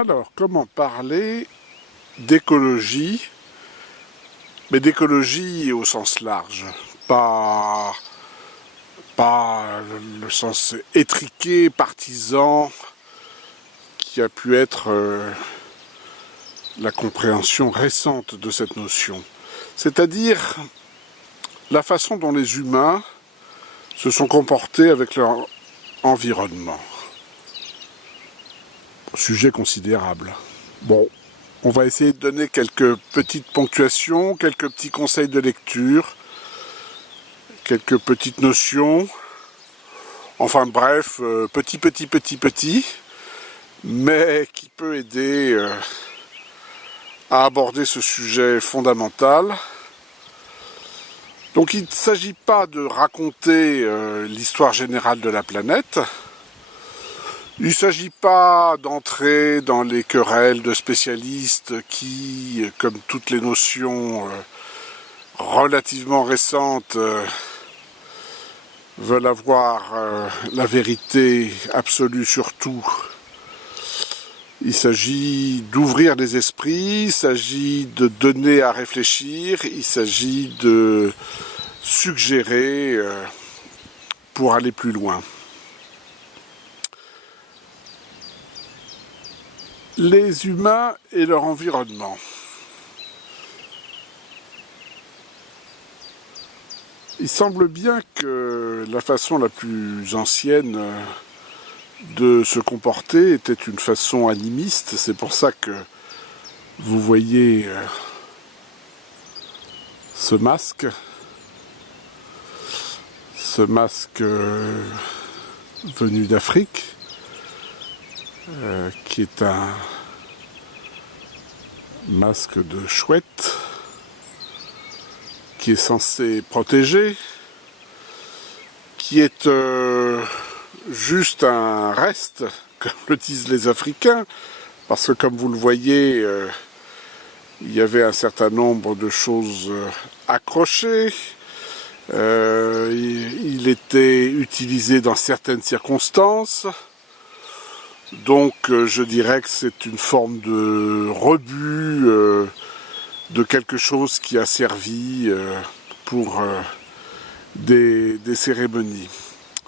Alors, comment parler d'écologie, mais d'écologie au sens large, pas le sens étriqué, partisan, qui a pu être la compréhension récente de cette notion. C'est-à-dire la façon dont les humains se sont comportés avec leur environnement. Sujet considérable. Bon, on va essayer de donner quelques petites ponctuations, quelques petits conseils de lecture, quelques petites notions. Enfin bref, petit, mais qui peut aider à aborder ce sujet fondamental. Donc il ne s'agit pas de raconter l'histoire générale de la planète. Il ne s'agit pas d'entrer dans les querelles de spécialistes qui, comme toutes les notions relativement récentes, veulent avoir la vérité absolue sur tout. Il s'agit d'ouvrir les esprits, il s'agit de donner à réfléchir, il s'agit de suggérer pour aller plus loin. Les humains et leur environnement. Il semble bien que la façon la plus ancienne de se comporter était une façon animiste. C'est pour ça que vous voyez ce masque venu d'Afrique, qui est un masque de chouette, qui est censé protéger, qui est juste un reste, comme le disent les Africains, parce que comme vous le voyez, il y avait un certain nombre de choses accrochées, il était utilisé dans certaines circonstances, donc je dirais que c'est une forme de rebut de quelque chose qui a servi pour des cérémonies.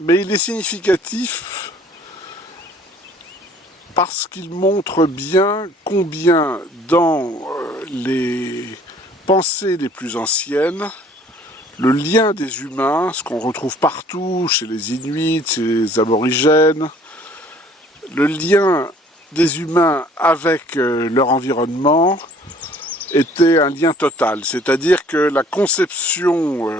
Mais il est significatif parce qu'il montre bien combien dans les pensées les plus anciennes, le lien des humains, ce qu'on retrouve partout, chez les Inuits, chez les aborigènes, le lien des humains avec leur environnement était un lien total. C'est-à-dire que la conception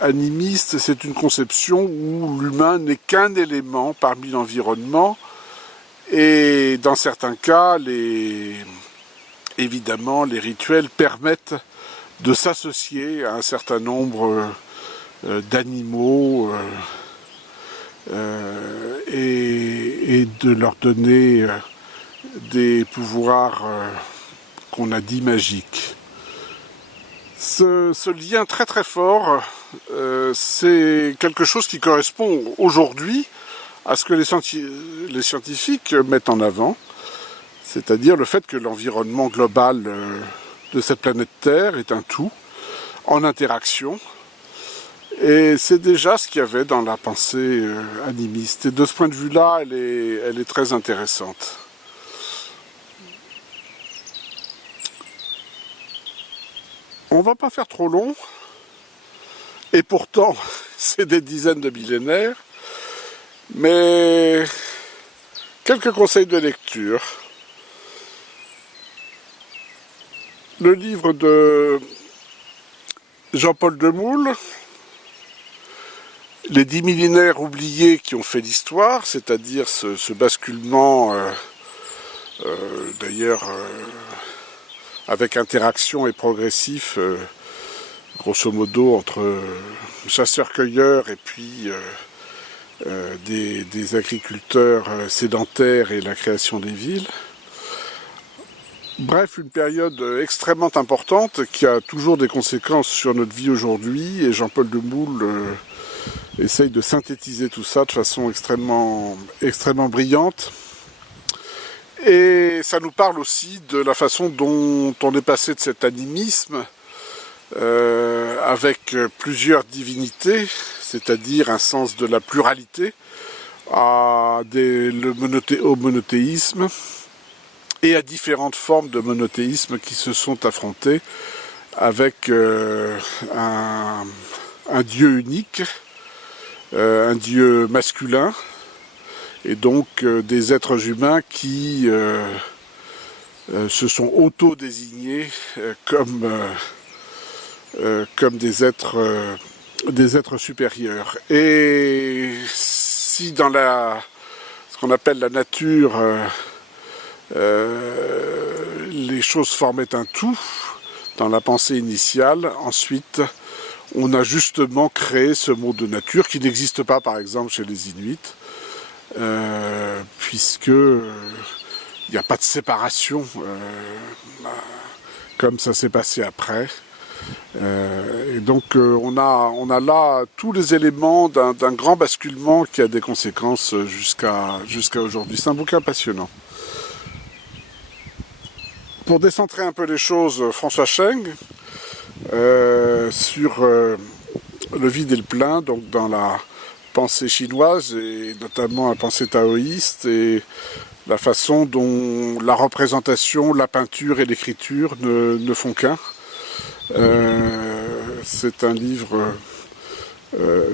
animiste, c'est une conception où l'humain n'est qu'un élément parmi l'environnement, et dans certains cas, évidemment, les rituels permettent de s'associer à un certain nombre d'animaux et de leur donner des pouvoirs qu'on a dit magiques. Ce lien très très fort, c'est quelque chose qui correspond aujourd'hui à ce que les scientifiques mettent en avant, c'est-à-dire le fait que l'environnement global de cette planète Terre est un tout, en interaction, et c'est déjà ce qu'il y avait dans la pensée animiste. Et de ce point de vue-là, elle est très intéressante. On va pas faire trop long, et pourtant c'est des dizaines de millénaires, mais quelques conseils de lecture. Le livre de Jean-Paul Demoule, Les 10 millénaires oubliés qui ont fait l'histoire, c'est-à-dire ce basculement, d'ailleurs, avec interaction et progressif, grosso modo, entre chasseurs-cueilleurs et puis des agriculteurs sédentaires et la création des villes. Bref, une période extrêmement importante qui a toujours des conséquences sur notre vie aujourd'hui, et Jean-Paul Demoule essaye de synthétiser tout ça de façon extrêmement brillante. Et ça nous parle aussi de la façon dont on est passé de cet animisme avec plusieurs divinités, c'est-à-dire un sens de la pluralité, au monothéisme et à différentes formes de monothéisme qui se sont affrontées avec un Dieu unique, un Dieu masculin, et donc des êtres humains qui se sont auto-désignés comme des êtres supérieurs. Et si dans ce qu'on appelle la nature, les choses formaient un tout, dans la pensée initiale, ensuite, on a justement créé ce mot de nature qui n'existe pas, par exemple, chez les Inuits, puisque il n'y a pas de séparation, comme ça s'est passé après. Et donc on a là tous les éléments d'un grand basculement qui a des conséquences jusqu'à aujourd'hui. C'est un bouquin passionnant. Pour décentrer un peu les choses, François Cheng, sur le vide et le plein, donc dans la pensée chinoise et notamment la pensée taoïste et la façon dont la représentation, la peinture et l'écriture ne font qu'un. C'est un livre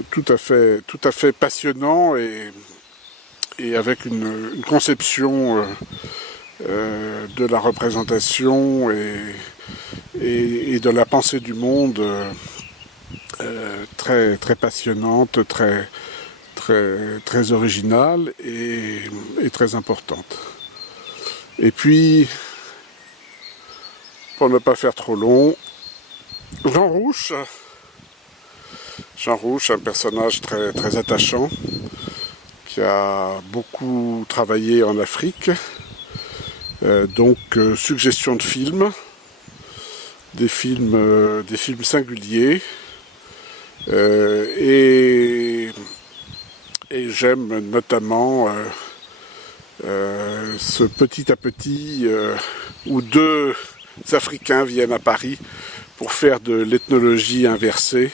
tout à fait passionnant et avec une conception de la représentation et de la pensée du monde très passionnante, très originale et très importante. Et puis, pour ne pas faire trop long, Jean Rouch, un personnage très attachant, qui a beaucoup travaillé en Afrique, donc suggestion de films, des films singuliers, et j'aime notamment ce petit à petit où deux Africains viennent à Paris pour faire de l'ethnologie inversée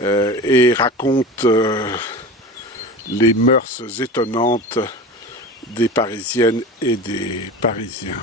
et racontent les mœurs étonnantes des Parisiennes et des Parisiens.